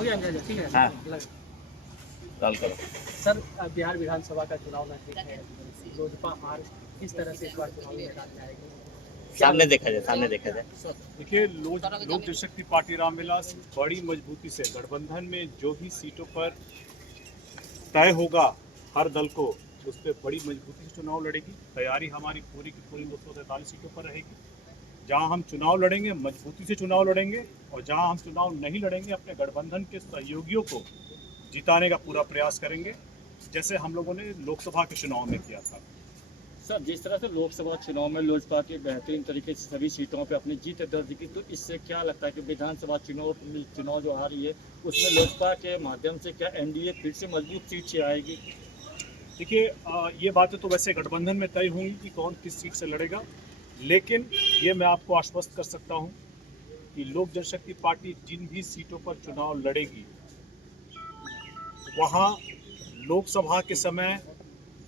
हो गया अंदाजा, ठीक है। हाँ। कॉल करो सर। बिहार विधानसभा का चुनाव नजदीक है, लोजपा हार किस तरह से इस बार चुनाव मैदान में आएगी? सामने देखा जाए, सामने देखा जाए। देखिए, लोक जनशक्ति पार्टी रामविलास बड़ी मजबूती से गठबंधन में जो भी सीटों पर तय होगा हर दल को उस पर बड़ी मजबूती से चुनाव लड़ेगी। तैयारी हमारी पूरी की पूरी 243 सीटों पर रहेगी। जहां हम चुनाव लड़ेंगे मजबूती से चुनाव लड़ेंगे, और जहां हम चुनाव नहीं लड़ेंगे अपने गठबंधन के सहयोगियों को जिताने का पूरा प्रयास करेंगे, जैसे हम लोगों ने लोकसभा के चुनाव में किया था। सर, जिस तरह से लोकसभा चुनाव में लोजपा की बेहतरीन तरीके से सभी सीटों पर अपनी जीत दर्ज की, तो इससे क्या लगता है कि विधानसभा चुनाव जो आ रही है उसमें लोजपा के माध्यम से क्या एनडीए फिर से मजबूत सीट से आएगी? देखिए, ये बातें तो वैसे गठबंधन में तय होंगी कि कौन किस सीट से लड़ेगा, लेकिन ये मैं आपको आश्वस्त कर सकता हूँ कि लोक जनशक्ति पार्टी जिन भी सीटों पर चुनाव लड़ेगी वहाँ लोकसभा के समय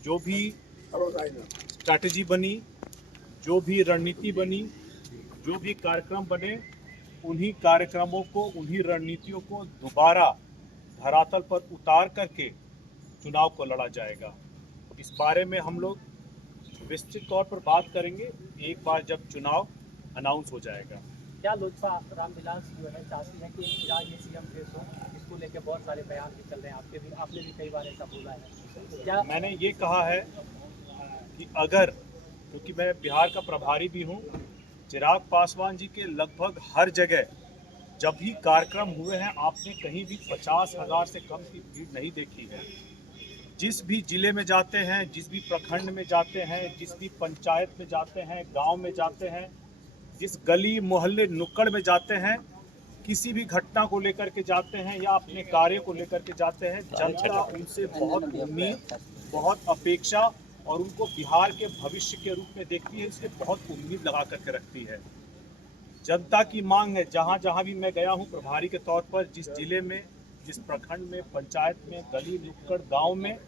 जो भी स्ट्रैटेजी बनी, जो भी रणनीति बनी, जो भी कार्यक्रम बने, उन्हीं कार्यक्रमों को, उन्हीं रणनीतियों को दोबारा धरातल पर उतार करके चुनाव को लड़ा जाएगा। इस बारे में हम लोग विस्तृत तौर पर बात करेंगे एक बार जब चुनाव अनाउंस हो जाएगा। क्या लोजपा रामविलास जो है चाहती है कि चिराग ये सीएम फेस हो? इसको लेकर बहुत सारे बयान भी चल रहे हैं, आपने भी कई बार ऐसा बोला है। क्या मैंने ये कहा है कि अगर, क्योंकि मैं बिहार का प्रभारी भी हूँ, चिराग पासवान जी के लगभग हर जगह जब भी कार्यक्रम हुए हैं आपने कहीं भी 50,000 से कम की भीड़ नहीं देखी है। जिस भी जिले में जाते हैं, जिस भी प्रखंड में जाते हैं, जिस भी पंचायत में जाते हैं, गांव में जाते हैं, जिस गली मोहल्ले नुक्कड़ में जाते हैं, किसी भी घटना को लेकर के जाते हैं या अपने कार्य को लेकर के जाते हैं, जनता उनसे बहुत उम्मीद, बहुत अपेक्षा और उनको बिहार के भविष्य के रूप में देखती है, इसलिए बहुत उम्मीद लगा करके रखती है। जनता की मांग है, जहाँ जहाँ भी मैं गया हूँ प्रभारी के तौर पर, जिस जिले में, जिस प्रखंड में, पंचायत में, गली नुक्कड़ गांव में,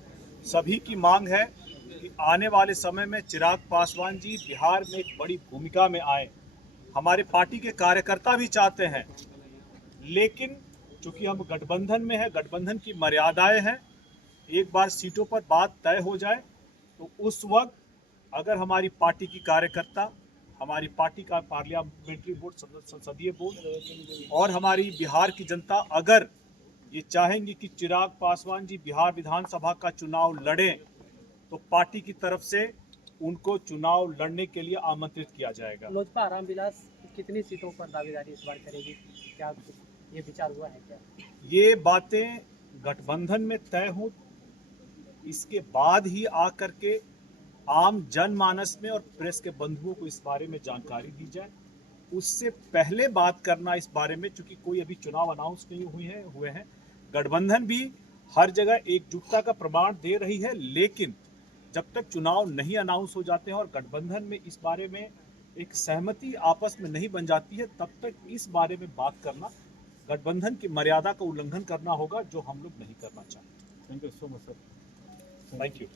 सभी की मांग है कि आने वाले समय में चिराग पासवान जी बिहार में एक बड़ी भूमिका में आए। हमारे पार्टी के कार्यकर्ता भी चाहते हैं, लेकिन चूंकि हम गठबंधन में है, गठबंधन की मर्यादाएं हैं, एक बार सीटों पर बात तय हो जाए तो उस वक्त अगर हमारी पार्टी की कार्यकर्ता, हमारी पार्टी का पार्लियामेंट्री बोर्ड, संसदीय बोर्ड और हमारी बिहार की जनता अगर ये चाहेंगी कि चिराग पासवान जी बिहार विधानसभा का चुनाव लड़ें, तो पार्टी की तरफ से उनको चुनाव लड़ने के लिए आमंत्रित किया जाएगा। लोजपा रामविलास कितनी सीटों पर दावेदारी इस बार करेगी? क्या ये विचार हुआ है क्या? ये बातें गठबंधन में तय हो, इसके बाद ही आकर के आम जनमानस में और प्रेस के बंधुओं को इस बारे में जानकारी दी जाए। उससे पहले बात करना इस बारे में, चूंकि कोई अभी चुनाव अनाउंस नहीं हुए हैं, गठबंधन भी हर जगह एकजुटता का प्रमाण दे रही है, लेकिन जब तक चुनाव नहीं अनाउंस हो जाते हैं और गठबंधन में इस बारे में एक सहमति आपस में नहीं बन जाती है, तब तक इस बारे में बात करना गठबंधन की मर्यादा का उल्लंघन करना होगा, जो हम लोग नहीं करना चाहते। Thank you so much sir. Thank you.